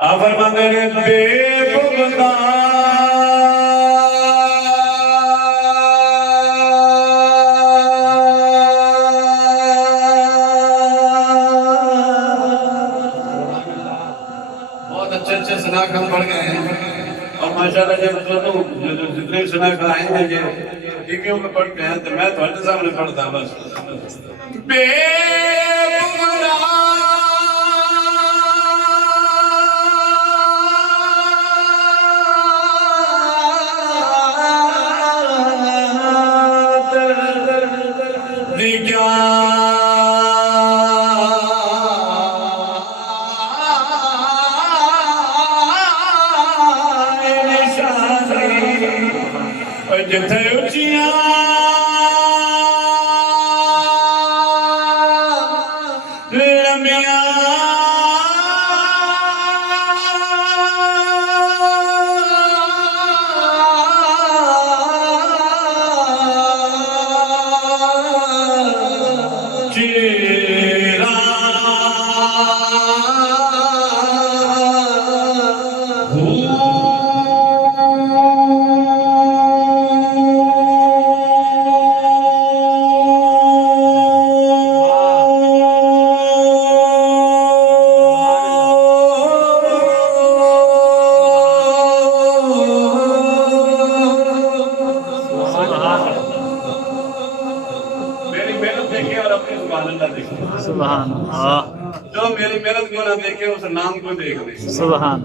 आफर मंगने बेबुगदा बहुत अच्छे शनाख हम पढ़ गए हैं और माशाल्लाह जो जितने शनाख आएंगे ये टीवियों में पढ़ते हैं तो मैं तुम्हारे सामने पढ़ता बस जिथे उचिया लमिया चेरा सुभान अल्लाह जो मेरी मेहनत को ना देखे उस नाम को देख ले सुभान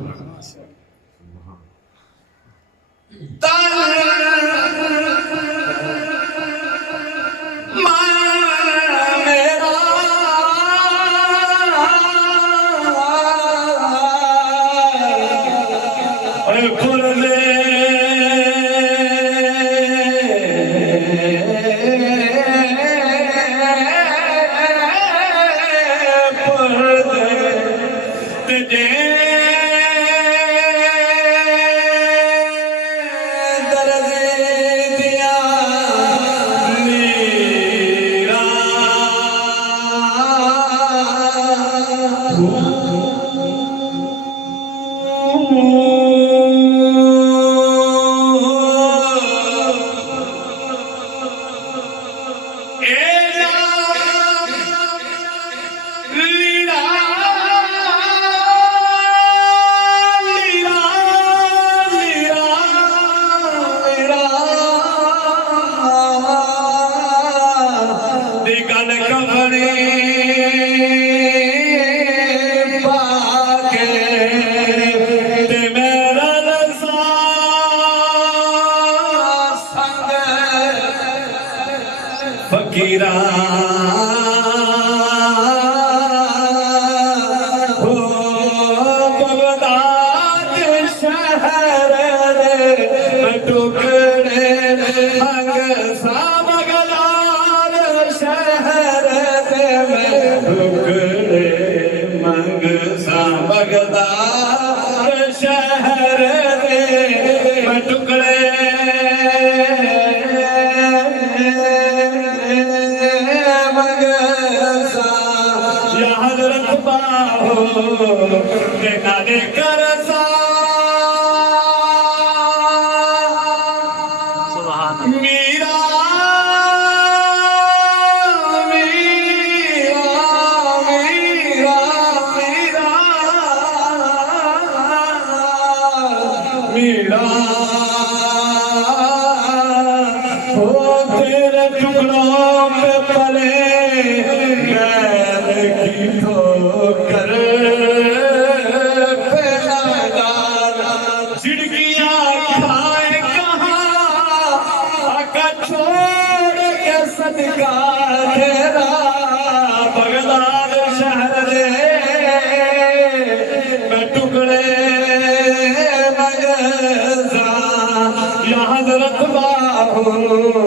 फकीरा हो बगदाद शहर टुकड़े मंगसा बगदाद शहर में टुकड़े मंगसा बगदाद शहर में टुकड़े नारे कर मीरा मीरा मीरा मीरा मीरा हो तेरे टुकड़ों पे पले गैर की ठोकर सदका तेरा बगदाद शहर में टुकड़े मगजा यहाँ हज़रत बाबू